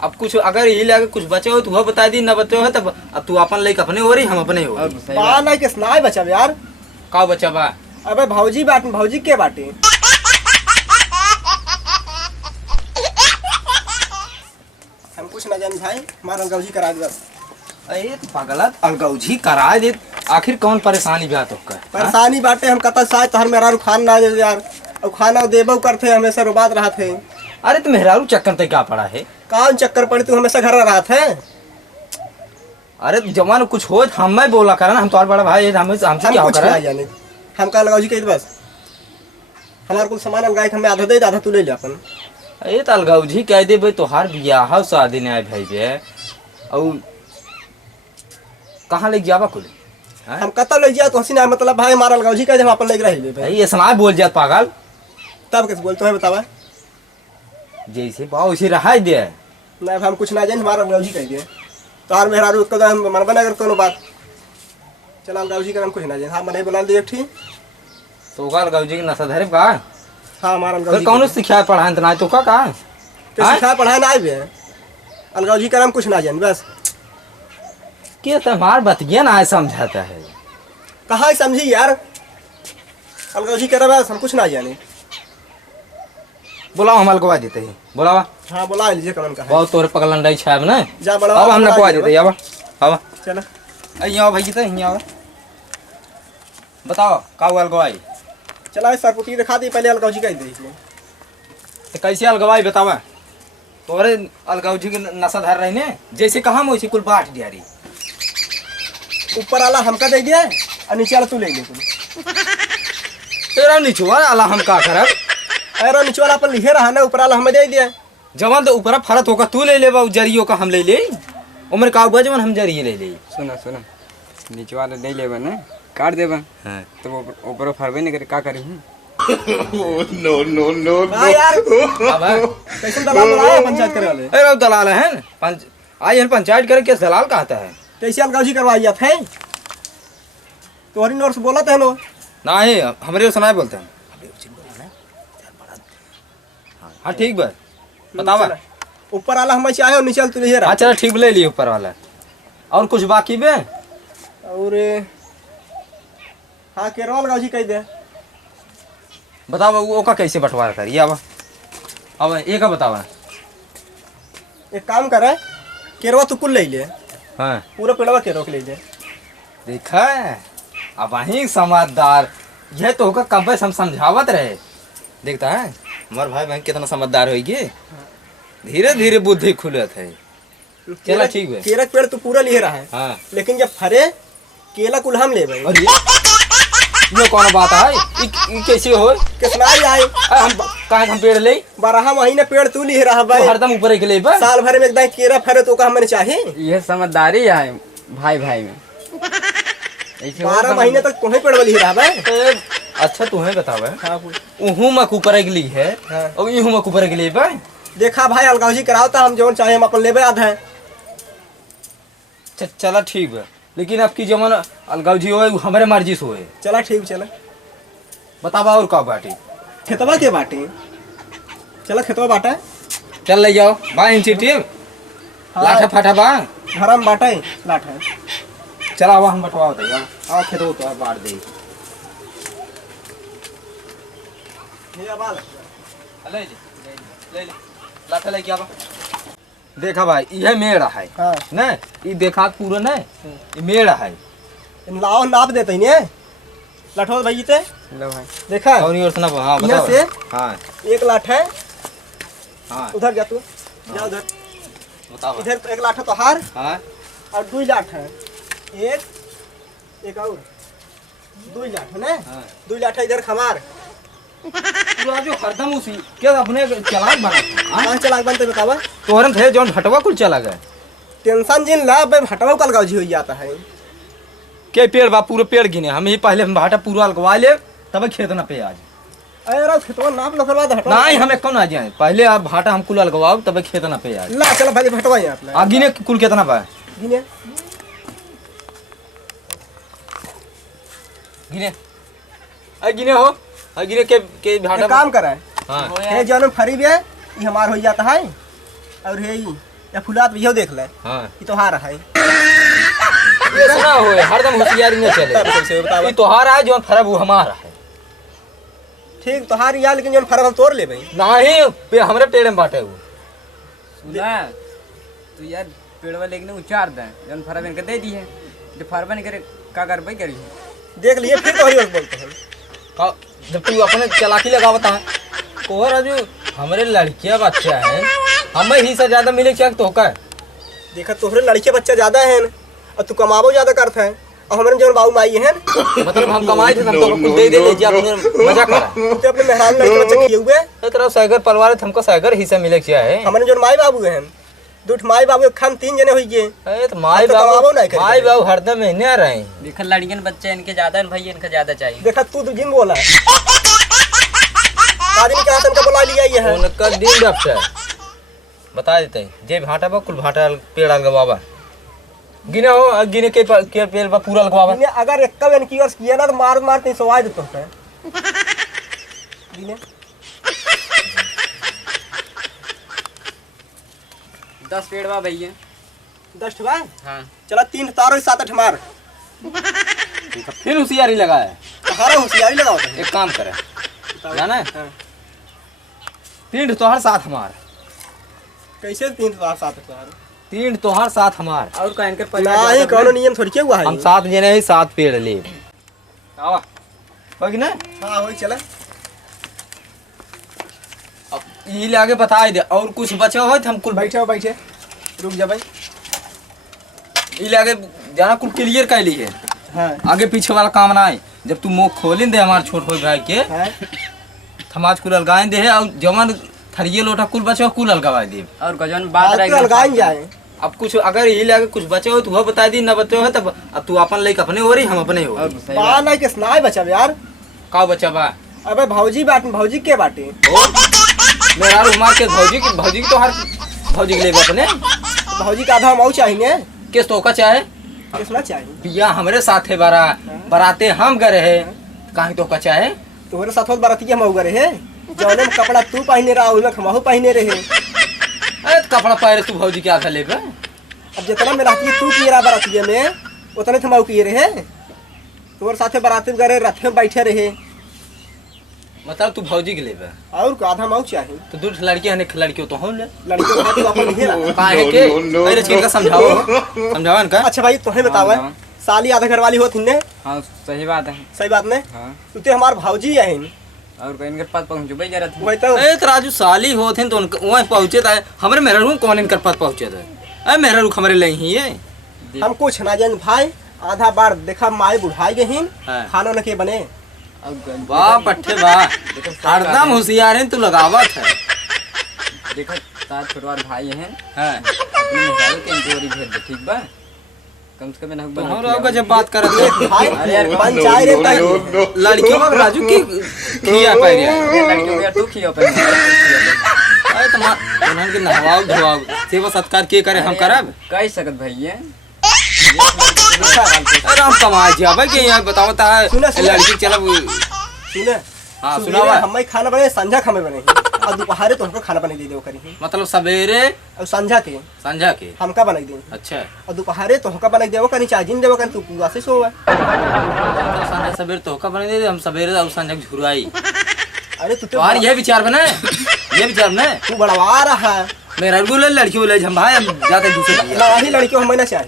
अब कुछ अगर ये लगे कुछ बचे हो तो वह बता दी, ना बचे हो तब अब तू अपन लेके अपने हो रही, हम अपने हो रही। बा नहीं किस ना बचा यार। का बचा बा? अबे भौजी बाटे, भौजी के बाटे? हम कुछ ना जानी भाई, हमारा अलगौजी करा दे बस। अरे तो पागल अलगौजी करा दे, आखिर कौन परेशानी बा तो का? परेशानी बाटे हम कता शायद तहर मेरा खान ना दे यार, और खाना देबो करथे हमेशा रुबात रहा थे। अरे तो मेहरारू चक्कर ते क्या पड़ा है? कौन चक्कर पड़ी, तू हमेशा घर रहा थे। अरे जवान कुछ हो हम मैं बोला करा ना, हम तुम्हारा बड़ा भाई है, हमसे क्या करा जाने हम का अलगौजी कही बस। हमारे कुछ सामान अलगाई हमें आधा दे, आधा तू ले ले अपन। अरे तो अलगौजी कह दे भाई तोहार बियाह शादी नहीं भाई जे, और कहाँ ले जावा कुल? हम कता ले जा तो हंसी ना, मतलब भाई हमारा अलगौजी कह दे, हम अपन ले रही भाई ऐसा बोल जात पागल। तब कैसे बोलते हैं बतावा? जैसे बाऊ उसे रहा दे। नहीं हम कुछ ना जाने, हमारा अलगौजी कह दे तो यार मेहरारू कदम मन बना कर कोनो बात। चला अलगौजी का हम कुछ ना जाने। हाँ मने बुला दिए ठीक तो का अलगौजी की नशा धरे का? हाँ हमारा अलगौजी कौन सिखाया पढ़ाए तो ना तो का के सिखा पढ़ाए ना आए अलगौजी का हम कुछ ना जाने बस। के तुम्हार बतिया ना समझाता है, कहाँ समझी यार, अलगौजी कह रहा बस हम कुछ ना जाने। बुलाओ हम अलगवा देते हैं, बुलावा। हाँ बुला लीजिए कौन का है। बहुत तोरे पगलन रही छाब ना, जा बड़ा अब हम लगवा देते हैं। अब चलो यहाँ भाई तो यहाँ बताओ का अलगवाई? चला सरपुटी दिखा दी पहले, अलगौजी कह दे तो कैसे अलगवाई बतावा? तोरे अलगौजी की नशा धर रही ने, जैसे कहा वैसे कुल बांट दिया रही। ऊपर वाला हमका दे दिया और नीचे वाला तू ले ले। तेरा नीचे वाला हम का करब? अरे नीचे वाला अपन लिखे रहा ना, ऊपर वाला हमें दे दिया। जवान तो ऊपर फरत होगा तू ले ले, जरियो का हम ले ले। उम्र का हुआ जवान हम जरिए ले ले। सुना सुना नीचे वाला ले लेबा ना, काट देबा। हाँ। तो वो ऊपर फरबे नहीं करे का करी? नो नो नो यार कैसे दलाल बनाया पंचायत करे वाले? अरे दलाल है आई पंचायत करे, कैसे दलाल कहता है? कैसे अलगौजी करवाइया थे? तुम्हारी नोट्स बोला थे लो नहीं, हमारे सुनाए बोलते हैं। हाँ ठीक बा बतावा। ऊपर वाला हम चाहे और नीचे तू ले रहा। हाँ चलो ठीक ले लिए ऊपर वाला। और कुछ बाकी बे? और हाँ केरवा अलगौजी कह दे। बतावा वो का कैसे बंटवारा करिए? अब एक बतावा। एक काम करे, केरवा तू कुल ले ले। हाँ पूरा पेड़वा केरवा के ले ले। देखा अब वही समझदार, यह तो होगा कब हम समझावत रहे। देखता है हमारे भाई बहन कितना समझदार होगी, धीरे धीरे बुद्धि खुलत है। चला ठीक है। केला पेड़ तो पूरा ले रहा है। हाँ। लेकिन जब फरे केला कुल हम ले भाई। और ये कौन बात है? कैसे हो कितना आए हम कहा हम पेड़ ले 12 महीने पेड़ तू ले रहा भाई, हरदम ऊपर के ले साल भर में एकदम केला फरे तो का हमें चाहिए। ये समझदारी है भाई भाई में। 12 महीने तक तुम्हें पेड़ ले रहा भाई। अच्छा तुम्हें बतावे उहू में ऊपर के लिए है और इहू में ऊपर के लिए भाई। देखा भाई अलगौजी कराओ तो हम जो चाहे हम अपन लेबे आधा है। चला ठीक है, लेकिन अब की जमान अलगौजी हो हमारे मर्जी से होए। चला ठीक चला बतावा और का बाटी? खेतवा के बाटे। चला खेतवा बाटा चल ले जाओ बा इंचिटिव। हाँ। लाठा फाटा बा घर में बाटा लाठा। चला अब हम बटवा बताइए। आओ खेतो तो बांट दे। ले ले लाठा लेके आवा। देखा भाई यह मेड़ है। हाँ। न ये देखा पूरा न ये मेड़ है। लाओ नाप देते ही ने लाठो भाई ते लो भाई देखा और नहीं और सुना। हाँ यहाँ बताओ। से हाँ एक लाठ है। हाँ उधर जा तू जा उधर। बताओ। इधर तो एक लाठ है तो हार हाँ और 2 लाठ है। एक और 2 लाठ है ना। हाँ। 2 लाठ है इधर खमार। पूरा जो हरदम उसी क्या अपने चलाक बना। कहाँ चलाक बनते बतावा? तोहरन थे जौन हटवा कुल चला गए। टेंशन जिन ला बे हटवा कल गाजी हो जाता है। के पेड़ बा पूरे पेड़ गिने हम ही पहले हम भाटा पूरा लगवा ले तब खेत ना पे आज। अरे खेतवा नाप लो करवा दे हटवा। नहीं हमें कौन आ जाए पहले आप भाटा हम कुल लगवाओ तब खेत ना पे आज। ला चलो भाई हटवा यहाँ अपना। आ गिने कुल कितना बा? गिने गिने आ गिने हो आ गिने के भाटा काम करा है। हाँ ये जौन फरी भी है ये हमार हो जाता है और है या फुलात भी देख ले हाँ ये तोहार है। ये सुना हो हरदम होशियारी न चले। कैसे बतावा? ये तोहार है जो फरब वो हमारा है। ठीक तोहार या लेकिन जो फरक हम तोड़ ले भाई। नहीं पे हमरे पेड़ में बाटे वो। सुना तू यार पेड़वा लेकिन उचार दे जन फरब इनके दे दी है जो फरबा नहीं करे का कर भाई करी देख लिए फिर तोहरी बात बोलते हैं। जब तू अपने चलाकी लगावता है कोहर राजू हमरे लड़कियां बच्चा है हमें ही से ज्यादा मिले क्या तो का देखा तोहरे लड़के बच्चा ज्यादा है और तू कमाबो ज्यादा करता है और हमारे जो बाबू माई है मतलब हम कमाए थे हम तो कुछ दे दे लीजिए अपने मजा करा तो अपने मेहरान लड़के बच्चे किए हुए एक तरह सागर परिवार है हमको सागर हिस्सा मिले क्या है। हमारे जो माई बाबू हैं दूठ माई बाबू खान 3 जने हुई गए। अरे तो माई हम तो कमाबो बाबू नहीं करेंगे। माई बाबू हरदम महीने आ रहे हैं। देखा लड़कियन बच्चे इनके ज्यादा है भाई इनका ज्यादा चाहिए। देखा तू तो जिम बोला आदमी के हाथ बोला लिया ये है उनका दिन डॉक्टर बता देते हैं जे भाटा बा कुल भाटा पेड़ लगवावा गिने हो गिने के पेड़ बा पूरा लगवावा इन्हें अगर एक कब इनकी वर्ष किया ना तो मार मार नहीं सवाई देते हैं इन्हें 10 पेड़ बा भैया 10 ठवा हाँ चला 3 तारो 7-8 मार फिर होशियारी लगा है। तुम्हारा होशियारी लगाओ तो एक काम करे जाना है हाँ। 3 तोहर साथ हमार कैसे 3 तार 7 तार 3 तोहर साथ हमार और का इनके नहीं कौनो नियम थोड़ी के हुआ है हम 7 जने ही 7 पेड़ ले आवा होगी ना हां वही चला अब ये आगे बता दे और कुछ बचा हो तो हम कुल बैठे रुक जा भाई ये आगे जाना कुल क्लियर कर ली है। हां आगे पीछे वाला काम ना है जब तू मुंह खोलिन दे हमार छोट भाई के हां थमाज कुल अलगाए दे है और जवान थरिये लोटा कुल बचा कुल अलगवा दे और गजन बात बात रह लगाएं जाए अब कुछ अगर ये लगे कुछ बचे हो तो वह बता दी ना बचे हो तब अब तू अपन लेके अपने हो रही हम अपने हो और सही बा बात। नहीं के सुनाए बचा यार का बचा बा अबे भौजी भौजी के बाटे मेरा उमार के भौजी की तो हर भौजी के ले अपने भौजी का आधा मऊ चाहिए किस तो का चाहे किसना चाहिए बिया हमरे साथे बराते हम गए है काहे तो का चाहे तोहरे साथ बराती हम गए है जौने में कपड़ा तू पहने रहा उसमें हमहू पहने रहे। अरे तो कपड़ा पहले तू भौजी के आधा लेबे अब जितना में रहती तू किए रहा बरातिये में उतने थमाऊ किए रहे तोहरे साथे बराती में गए रथे में बैठे रहे मतलब तू भौजी के लेबे और को आधा मऊ चाहिए तो दूर लड़की है लड़कियों तो हम ले लड़कियों को खातिर अपन नहीं रहा। काहे के पहले चीज का समझाओ इनका अच्छा भाई तुम्हें बतावा साली आधा घर वाली होती ने हाँ सही बात है। सही बात नहीं हाँ तू तो हमार भौजी है और कहीं इनके पास पहुंचो भाई जरा वही तो ए तो राजू साली होते तो उनका वहीं पहुंचे था हमरे मेरा रूम कौन इनकर पास पहुंचे थे अरे मेरा रूम हमारे ले ही है हम कुछ ना जान भाई आधा बार देखा माई बुढ़ाई गई हाँ। खाना न के बने वाह पट्टे वाह हरदम होशियार है तू लगावत है देखो तार छोटवा भाई हैं हाँ अपने मेहरारू के इनको वरी भेज दे ठीक बा कम से कम ना तो हम लोग जब बात कर रहे थे भाई अरे यार, पंचायत रे तक लड़कियों में राजू की खिया पा रही है लड़कियों यार तू खियो पे अरे तुम उन्हन के नहवाओ धोवाओ सेवा सत्कार के करे हम करब कह सकत भैया अरे हम कमाए जाबे के यहाँ बताओ ता सुना, सुना। लड़की चलब सुने हाँ, सुबेरे सुनावा। हमें खाना बने संझा खामे बने और दोपहरे तो हमको खाना बने दे दो करी मतलब सवेरे और संझा के संझा के हमका बना दे अच्छा और दोपहरे तो हमका बना देवो करी चाय जिन देवो करी तू पूरा से सोवा तो संझा सवेरे तो का बने दे हम सवेरे और संझा के झुराई अरे तू तो तुम्हार ये विचार बने ये विचार बने तू बड़वा रहा है मेरा गुल लड़की बोले हम भाई हम जाते दूसरे ना ही लड़की हमें ना चाहिए